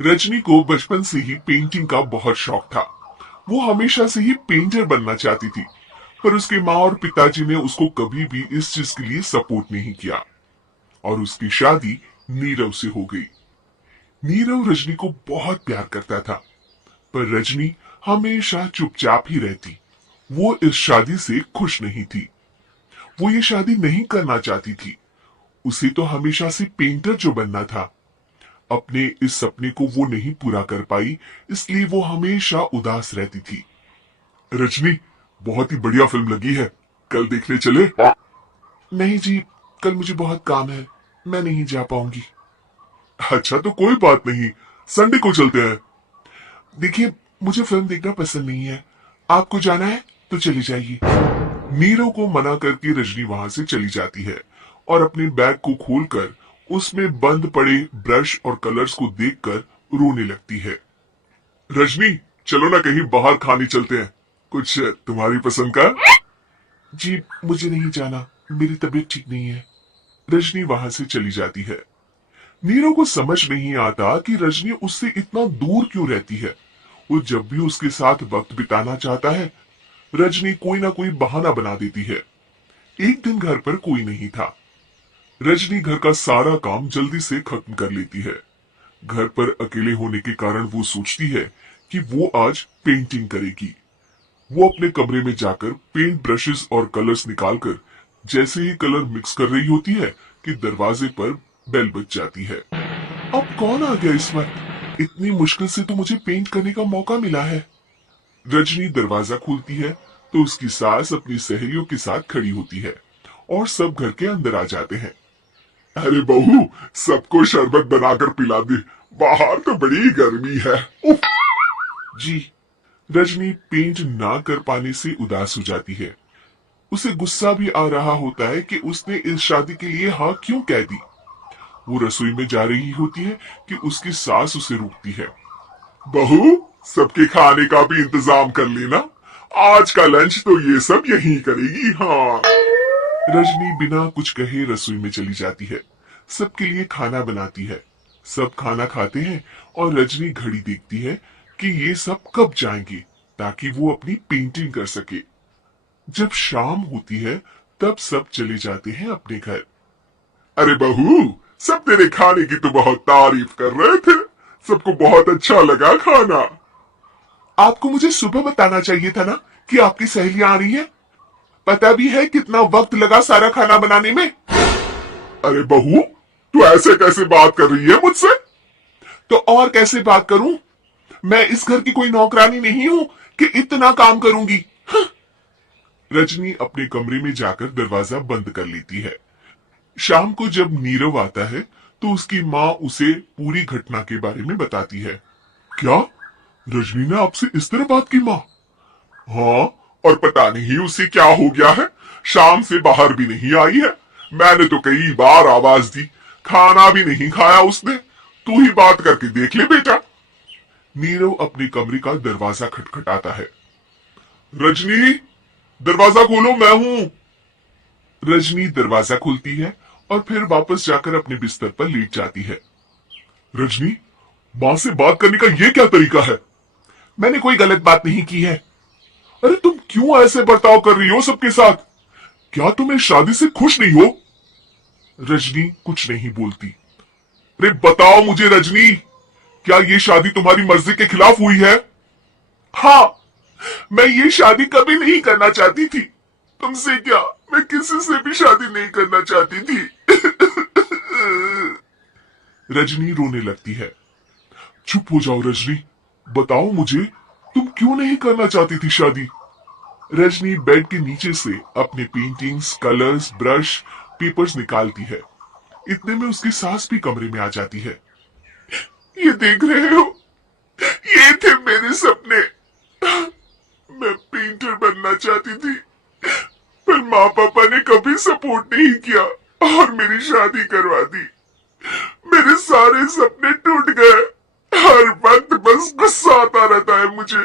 रजनी को बचपन से ही पेंटिंग का बहुत शौक था। वो हमेशा से ही पेंटर बनना चाहती थी, पर उसके माँ और पिताजी ने उसको कभी भी इस चीज के लिए सपोर्ट नहीं किया और उसकी शादी नीरव से हो गई। नीरव रजनी को बहुत प्यार करता था, पर रजनी हमेशा चुपचाप ही रहती। वो इस शादी से खुश नहीं थी। वो ये शादी नहीं करना चाहती थी। उसे तो हमेशा से पेंटर जो बनना था। अपने इस सपने को वो नहीं पूरा कर पाई, इसलिए वो हमेशा उदास रहती थी। रजनी, बहुत ही बढ़िया फिल्म लगी है, कल देखने चले? नहीं जी, कल मुझे बहुत काम है, मैं नहीं जा पाऊंगी। अच्छा तो कोई बात नहीं, संडे को चलते हैं। देखिए, मुझे फिल्म देखना पसंद नहीं है, आपको जाना है तो चली जाइए। नीरव को मना करके रजनी वहां से चली जाती है और अपने बैग को खोलकर उसमें बंद पड़े ब्रश और कलर्स को देखकर रोने लगती है। रजनी, चलो ना कहीं बाहर खाने चलते हैं, कुछ तुम्हारी पसंद का। जी मुझे नहीं जाना, मेरी तबीयत ठीक नहीं है। रजनी वहां से चली जाती है। नीरव को समझ नहीं आता कि रजनी उससे इतना दूर क्यों रहती है। वो जब भी उसके साथ वक्त बिताना चाहता है, रजनी कोई ना कोई बहाना बना देती है। एक दिन घर पर कोई नहीं था। रजनी घर का सारा काम जल्दी से खत्म कर लेती है। घर पर अकेले होने के कारण वो सोचती है कि वो आज पेंटिंग करेगी। वो अपने कमरे में जाकर पेंट ब्रशेस और कलर्स निकालकर जैसे ही कलर मिक्स कर रही होती है कि दरवाजे पर बेल बज जाती है। अब कौन आ गया इस वक्त? इतनी मुश्किल से तो मुझे पेंट करने का मौका मिला है। रजनी दरवाजा खोलती है तो उसकी सास अपनी सहेलियों के साथ खड़ी होती है और सब घर के अंदर आ जाते हैं। अरे बहू, सबको शरबत बनाकर पिला दे, बाहर तो बड़ी गर्मी है। उफ। जी। रजनी पेंट ना कर पाने से उदास हो जाती है। उसे गुस्सा भी आ रहा होता है कि उसने इस शादी के लिए हाँ क्यों कह दी। वो रसोई में जा रही होती है कि उसकी सास उसे रोकती है। बहू, सबके खाने का भी इंतजाम कर लेना, आज का लंच तो ये सब यहीं करेगी। हाँ। रजनी बिना कुछ कहे रसोई में चली जाती है। सबके लिए खाना बनाती है। सब खाना खाते हैं और रजनी घड़ी देखती है कि ये सब कब जाएंगे ताकि वो अपनी पेंटिंग कर सके। जब शाम होती है तब सब चले जाते हैं अपने घर। अरे बहू, सब तेरे खाने की तो बहुत तारीफ कर रहे थे, सबको बहुत अच्छा लगा खाना। आपको मुझे सुबह बताना चाहिए था ना कि आपकी सहेलियां आ रही हैं। पता भी है कितना वक्त लगा सारा खाना बनाने में। अरे बहू, तू ऐसे कैसे बात कर रही है मुझसे? तो और कैसे बात करूं? मैं इस घर की कोई नौकरानी नहीं हूं कि इतना काम करूंगी। रजनी अपने कमरे में जाकर दरवाजा बंद कर लेती है। शाम को जब नीरव आता है तो उसकी माँ उसे पूरी घटना के बारे में बताती है। क्या? रजनी ने आपसे इस तरह बात की माँ? हाँ, और पता नहीं उसे क्या हो गया है, शाम से बाहर भी नहीं आई है। मैंने तो कई बार आवाज दी, खाना भी नहीं खाया उसने। तू ही बात करके देख ले बेटा। नीरव अपने कमरे का दरवाजा खटखटाता है। रजनी, दरवाजा खोलो, मैं हूं। रजनी दरवाजा खोलती है और फिर वापस जाकर अपने बिस्तर पर लेट जाती है। रजनी, माँ से बात करने का ये क्या तरीका है? मैंने कोई गलत बात नहीं की है। अरे तुम क्यों ऐसे बर्ताव कर रही हो सबके साथ? क्या तुम इस शादी से खुश नहीं हो? रजनी कुछ नहीं बोलती। अरे बताओ मुझे रजनी, क्या ये शादी तुम्हारी मर्जी के खिलाफ हुई है? हाँ, मैं ये शादी कभी नहीं करना चाहती थी। तुमसे क्या, मैं किसी से भी शादी नहीं करना चाहती थी। रजनी रोने लगती है। चुप हो जाओ रजनी, बताओ मुझे, तुम क्यों नहीं करना चाहती थी शादी? रजनी बेड के नीचे से अपने पेंटिंग्स, कलर्स, ब्रश, पेपर्स निकालती है। इतने में उसकी सास भी कमरे में आ जाती है। ये देख रहे हो, ये थे मेरे सपने। मैं पेंटर बनना चाहती थी, पर माँ पापा ने कभी सपोर्ट नहीं किया और मेरी शादी करवा दी। मेरे सारे सपने टूट गए। हर वक्त बस गुस्सा आता रहता है मुझे।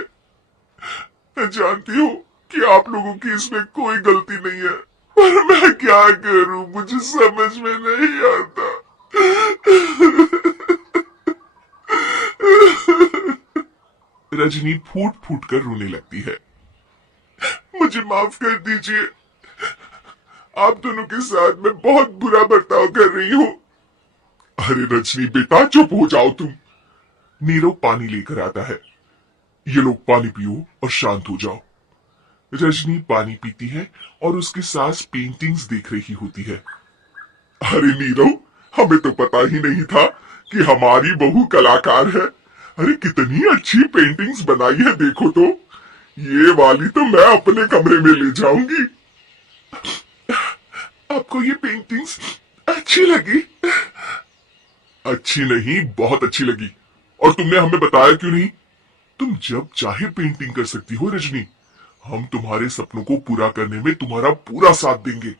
मैं जानती हूँ कि आप लोगों की इसमें कोई गलती नहीं है, पर मैं क्या करूँ, मुझे समझ में नहीं आता। रजनी फूट फूट कर रोने लगती है। मुझे माफ कर दीजिए, आप दोनों के साथ मैं बहुत बुरा बर्ताव कर रही हूँ। अरे रजनी बेटा चुप हो जाओ तुम। नीरव पानी लेकर आता है। ये लोग पानी पियो और शांत हो जाओ। रजनी पानी पीती है और उसकी सास पेंटिंग्स देख रही होती है। अरे नीरव, हमें तो पता ही नहीं था कि हमारी बहू कलाकार है। अरे कितनी अच्छी पेंटिंग्स बनाई है, देखो तो। ये वाली तो मैं अपने कमरे में ले जाऊंगी। आपको ये पेंटिंग्स अच्छी लगी? अच्छी नहीं, बहुत अच्छी लगी। और तुमने हमें बताया क्यों नहीं? तुम जब चाहे पेंटिंग कर सकती हो रजनी। हम तुम्हारे सपनों को पूरा करने में तुम्हारा पूरा साथ देंगे।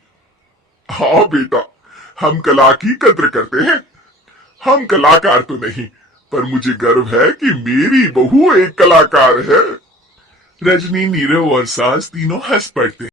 हाँ बेटा, हम कला की कद्र करते हैं। हम कलाकार तो नहीं, पर मुझे गर्व है कि मेरी बहू एक कलाकार है। रजनी, नीरव और सास तीनों हंस पड़ते हैं।